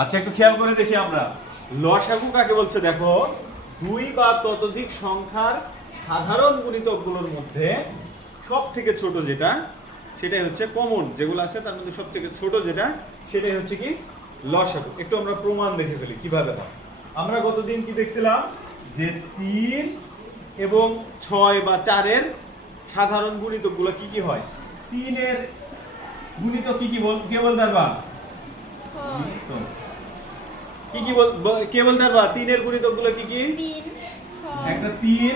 আচ্ছা, একটু খেয়াল করে দেখি আমরা লসাগু কাকে বলছে। দেখো, দুই বা ততোধিক সংখ্যার সাধারণ গুণিতকগুলোর মধ্যে সব থেকে ছোট যেটা, সেটাই হচ্ছে কমন যেগুলো আছে তার মধ্যে সব থেকে ছোট যেটা, সেটাই হচ্ছে কি লসাগু। একটু আমরা প্রমাণ দেখে ফেলি কিভাবে হয়। আমরা গতদিন কি দেখছিলাম যে 3 এবং 6 বা 4-এর সাধারণ গুণিতকগুলো কি কি হয়। 3-এর গুণিতক কি কি কে বলতে পারবা? কি কি কে বলতে পারবা? 3-এর গুণিতকগুলো কি কি? একটা 3,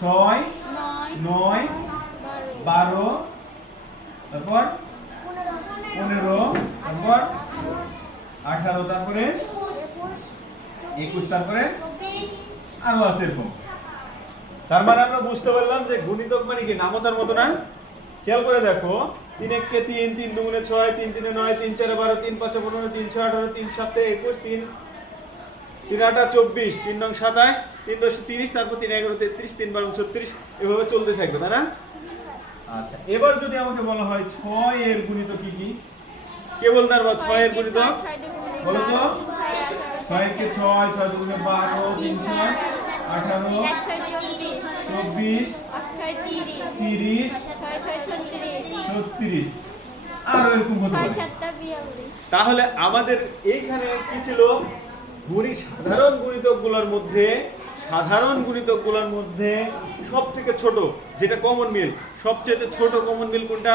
6, 9, 12, তারপর 15, তারপর 18, তারপরে 21, তারপরে আরো আছে এরকম। তার মানে আমরা বুঝতে পারলাম যে গুণিতক মানে কি নামতার মতো না। খেয়াল করে দেখো, 3 1 3, 3 2 6, 3 3 9, 3 4 12, 3 5 15, 3 6 18, 3 7 21, 3 3 8 24, 3 9 27, 3 10 30, তারপর 3 11 33, 3 12 36, এভাবে চলতে থাকবে, তাই না? আচ্ছা, এবার যদি আমাকে বলা হয় 6 এর গুণিতক কি কি, কে বলতে পারবা? 6 এর গুণিতক বলো তো। 6 কে 6, 6 দুগুণে 12, 3 6 18, 24, 30, 36, আর এরকম হতে পারে। তাহলে আমাদের এইখানে কি ছিল? সাধারণ গুণিতকগুলোর মধ্যে সব থেকে ছোট যেটা কমন মিল, সবচেয়ে ছোট কমন মিল কোনটা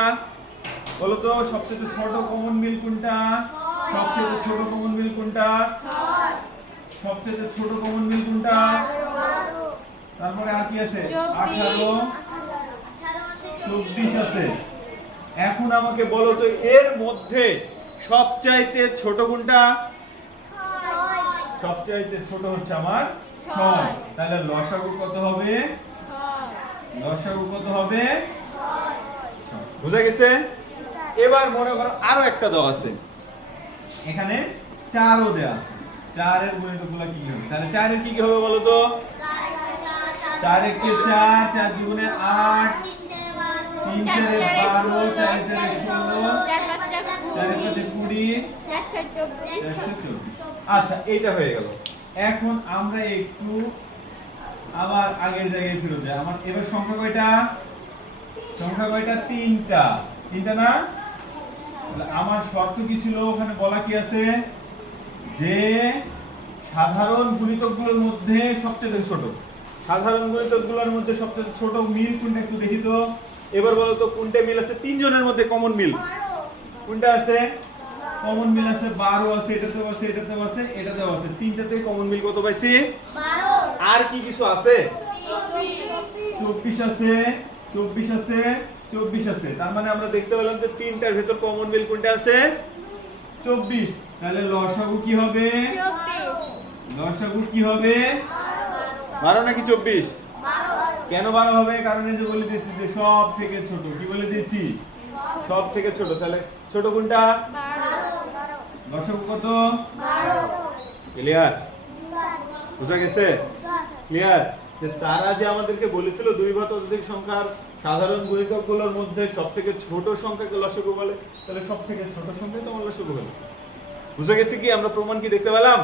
বলো তো? সবচেয়ে ছোট কমন মিল কোনটা? সবচেয়ে ছোট কমন মিল কোনটা? সবচেয়ে ছোট কমন মিল কোনটা? তারপরে আর কি আছে? 18, 24 আছে। এখন আমাকে বলো তো এর মধ্যে সবচাইতে ছোট কোনটা? সবচাইতে ছোট হচ্ছে আমার 6। তাহলে লসাগু কত হবে? লসাগু কত হবে? 6। বুঝা গেছে? এবার মনে করো আরো একটা দেওয়া আছে, এখানে 4ও দেওয়া আছে। 4 এর গুণিতকগুলো কি হবে? তাহলে 4 এর কি কি হবে বলো তো? 4 1 4, 4 দুগুণে 8, 3 4 12, 4 4 16, 4 5 20, 4 24। আচ্ছা, এইটা হয়ে গেল। এখন আমরা একটু আবার আগের জায়গায় ফিরে যাই। আমার এবার সংখ্যা কয়টা? সংখ্যা কয়টা? 3টা। 3টা না? তাহলে আমার শর্ত কি ছিল? ওখানে বলা কি আছে যে সাধারণ গুণিতকগুলোর মধ্যে সবচেয়ে ছোট। সাধারণ গুণিতকগুলোর মধ্যে সবচেয়ে ছোট মিল কোনটা একটু দেখি তো। এবার বলো তো কোনটা মিল আছে? 3 জনের মধ্যে কমন মিল কোনটা আছে? কমন মিল আছে 12 আছে, এটাতেও আছে, এটাতেও আছে, এটাতেও আছে। তিনটাতে কমন মিল কত পাইছি? 12। আর কি কিছু আছে? 24 আছে, 24 আছে, 24 আছে। তার মানে আমরা দেখতে পেলাম যে তিনটার ভিতর কমন মিল কোনটা আছে? 24। তাহলে লসাগু কি হবে? 24। লসাগু কি হবে? 12 নাকি 24? 12। কেন 12 হবে? কারণ এই যে বলে দিয়েছি যে সব থেকে ছোট। কি বলে দিয়েছি? সব থেকে ছোট। তাহলে ছোট কোনটা? 12। লসাগু কত? 12। ক্লিয়ার? বুঝা গেছে? ক্লিয়ার? যে তারা যে আমাদেরকে বলেছিল দুই বা ততোধিক সংখ্যার সাধারণ গুণিতকগুলোর মধ্যে সবথেকে ছোট সংখ্যাকে লসাগু বলে, তাহলে সবথেকে ছোট সংখ্যাই তোমার লসাগু হলো। বুঝা গেছে কি? আমরা প্রমাণ কি দেখতে পেলাম?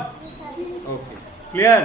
ওকে, ক্লিয়ার?